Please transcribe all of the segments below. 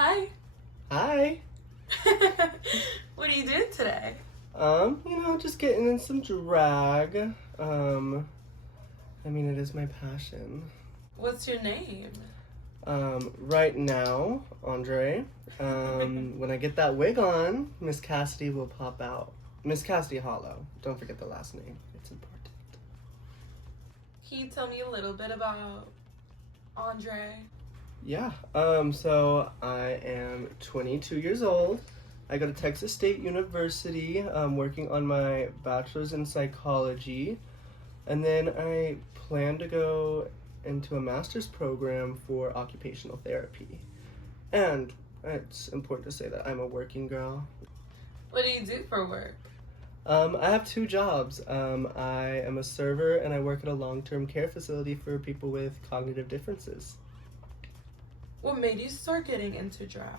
Hi. Hi. What are you doing today? Just getting in some drag. It is my passion. What's your name? Right now, Andre, when I get that wig on, Miss Cassidy will pop out. Miss Cassidy Hollow. Don't forget the last name. It's important. Can you tell me a little bit about Andre? Yeah. So I am 22 years old. I go to Texas State University. I'm working on my bachelor's in psychology. And then I plan to go into a master's program for occupational therapy. And it's important to say that I'm a working girl. What do you do for work? I have two jobs. I am a server and I work at a long-term care facility for people with cognitive differences. What made you start getting into drag?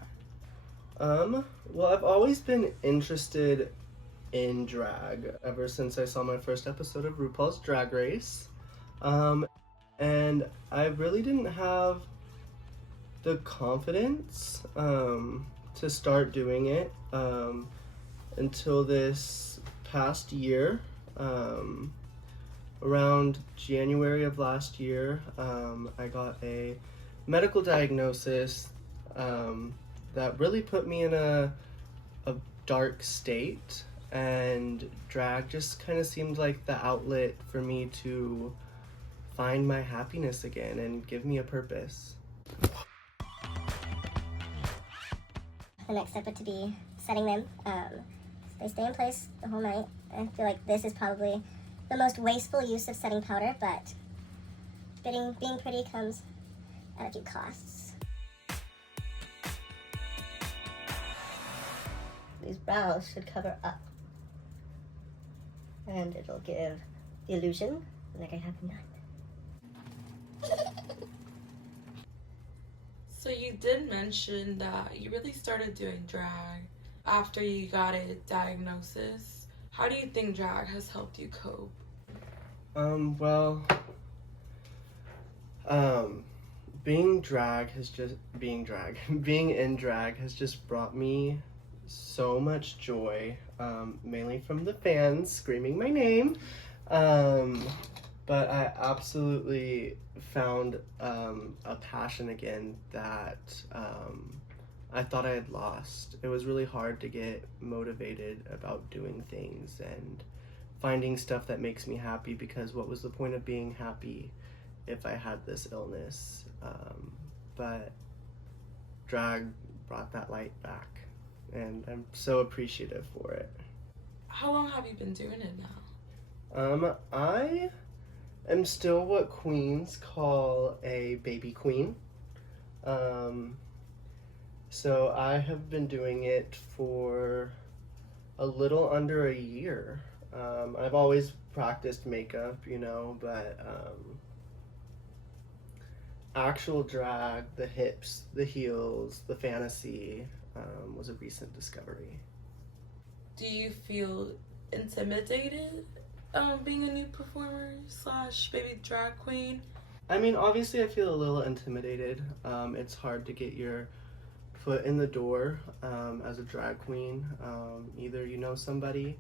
Well, I've always been interested in drag ever since I saw my first episode of RuPaul's Drag Race. And I really didn't have the confidence to start doing it until this past year. Around January of last year, I got a medical diagnosis that really put me in a dark state, and drag just kind of seemed like the outlet for me to find my happiness again and give me a purpose. The next step would to be setting them. They stay in place the whole night. I feel like this is probably the most wasteful use of setting powder, but being pretty comes at a few costs. These brows should cover up, and it'll give the illusion that I have none. So you did mention that you really started doing drag after you got a diagnosis. How do you think drag has helped you cope? Being in drag has just brought me so much joy, mainly from the fans screaming my name. But I absolutely found a passion again that I thought I had lost. It was really hard to get motivated about doing things and finding stuff that makes me happy, because what was the point of being happy if I had this illness? But drag brought that light back, and I'm so appreciative for it. How long have you been doing it now? I am still what queens call a baby queen. So I have been doing it for a little under a year. I've always practiced makeup, but actual drag, the hips, the heels, the fantasy, was a recent discovery. Do you feel intimidated being a new performer / baby drag queen? Obviously I feel a little intimidated. It's hard to get your foot in the door as a drag queen. Either you know somebody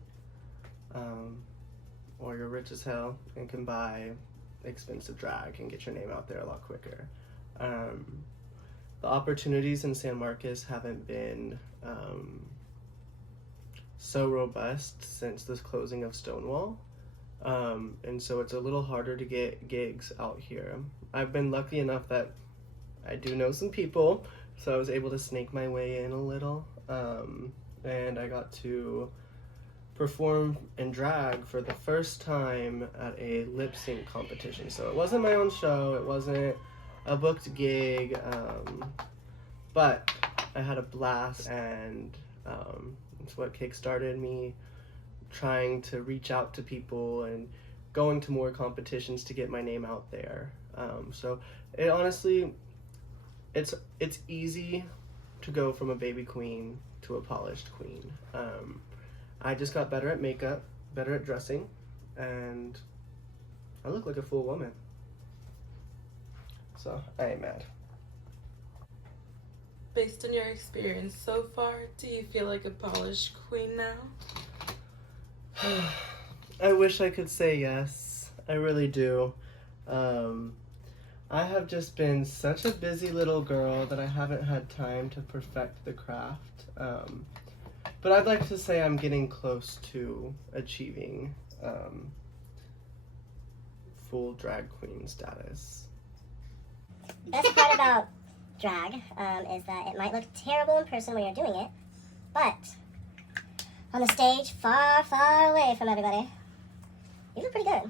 or you're rich as hell and can buy expensive drag and get your name out there a lot quicker. The opportunities in San Marcos haven't been so robust since this closing of Stonewall. And so it's a little harder to get gigs out here. I've been lucky enough that I do know some people, so I was able to snake my way in a little. And I got to perform in drag for the first time at a lip sync competition. So it wasn't my own show, it wasn't a booked gig, but I had a blast, and it's what kickstarted me trying to reach out to people and going to more competitions to get my name out there. So it honestly, it's easy to go from a baby queen to a polished queen. I just got better at makeup, better at dressing, and I look like a full woman. So I ain't mad. Based on your experience so far, do you feel like a polished queen now? I wish I could say yes. I really do. I have just been such a busy little girl that I haven't had time to perfect the craft. But I'd like to say I'm getting close to achieving full drag queen status. Best part about drag is that it might look terrible in person when you're doing it, but on the stage, far, far away from everybody, you look pretty good.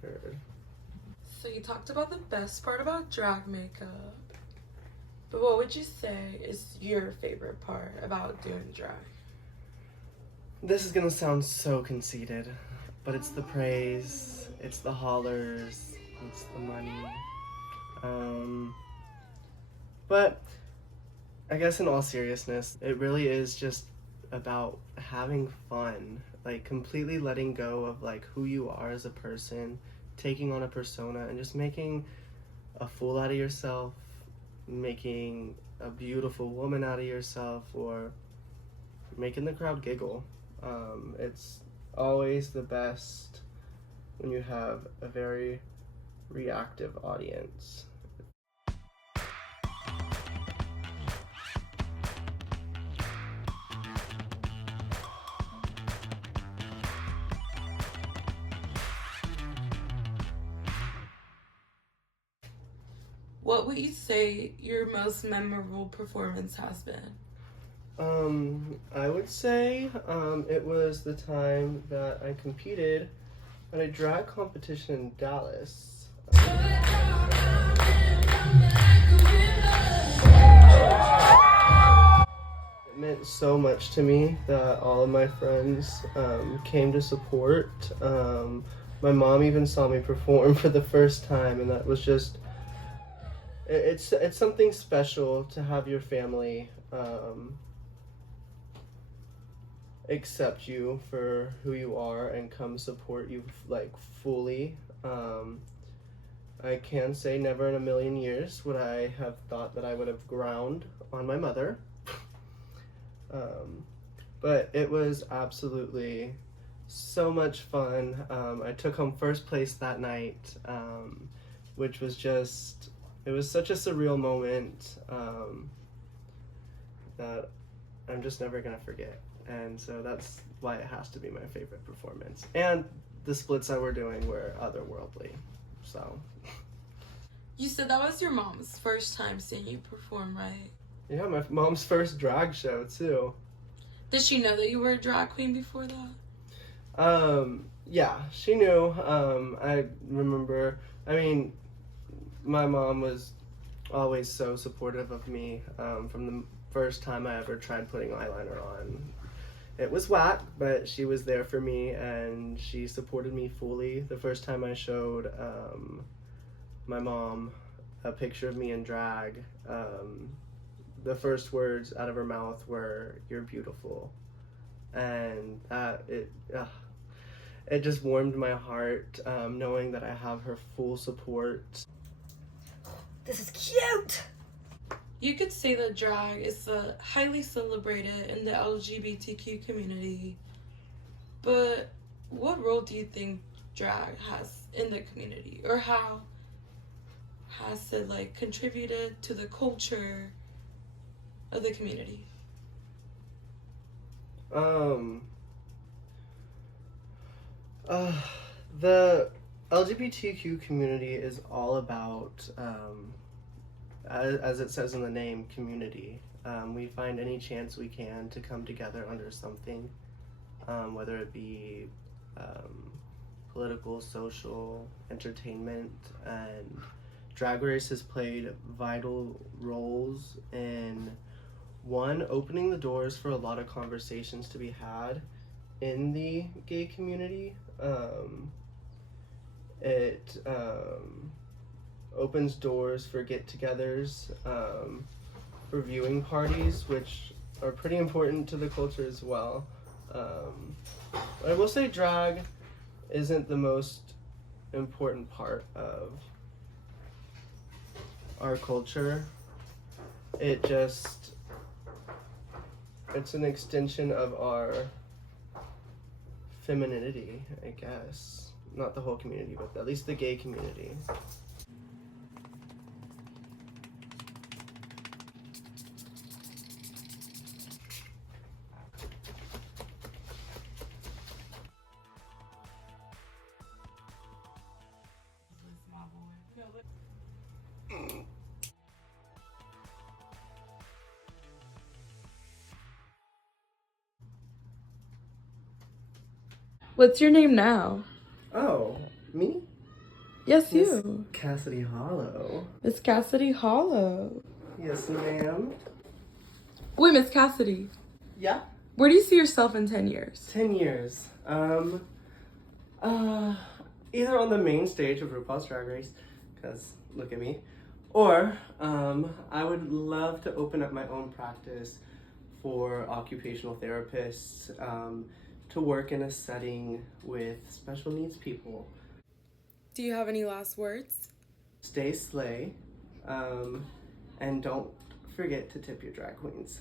Heard. So you talked about the best part about drag makeup, but what would you say is your favorite part about doing drag? This is gonna sound so conceited, but it's the praise, it's the hollers, it's the money. But I guess in all seriousness, it really is just about having fun, like completely letting go of like who you are as a person, taking on a persona and just making a fool out of yourself, making a beautiful woman out of yourself, or making the crowd giggle. It's always the best when you have a very reactive audience. What would you say your most memorable performance has been? I would say it was the time that I competed at a drag competition in Dallas. It meant so much to me that all of my friends came to support. My mom even saw me perform for the first time, and that was just it's something special to have your family accept you for who you are and come support you like fully. I can say never in a million years would I have thought that I would have ground on my mother. But it was absolutely so much fun. I took home first place that night, which was just, it was such a surreal moment that I'm just never gonna forget. And so that's why it has to be my favorite performance. And the splits that we're doing were otherworldly. So. You said that was your mom's first time seeing you perform, right? Yeah, my mom's first drag show too. Did she know that you were a drag queen before that? Yeah, she knew. I remember, I mean, my mom was always so supportive of me from the first time I ever tried putting eyeliner on. It was whack, but she was there for me and she supported me fully. The first time I showed my mom a picture of me in drag, the first words out of her mouth were, "You're beautiful." And it just warmed my heart knowing that I have her full support. This is cute! You could say that drag is highly celebrated in the LGBTQ community, but what role do you think drag has in the community, or how has it like contributed to the culture of the community? The LGBTQ community is all about, as it says in the name, community. We find any chance we can to come together under something, whether it be political, social, entertainment, and Drag Race has played vital roles in, one, opening the doors for a lot of conversations to be had in the gay community. It opens doors for get-togethers, for viewing parties, which are pretty important to the culture as well. But I will say drag isn't the most important part of our culture. It's an extension of our femininity, I guess. Not the whole community, but at least the gay community. What's your name now? Oh, me? Yes, Miss you. Cassidy Hollow. Miss Cassidy Hollow. Yes, ma'am. Wait, Miss Cassidy, Yeah? where do you see yourself in 10 years? 10 years. Either on the main stage of RuPaul's Drag Race, because look at me, or I would love to open up my own practice for occupational therapists to work in a setting with special needs people. Do you have any last words? Stay slay, and don't forget to tip your drag queens.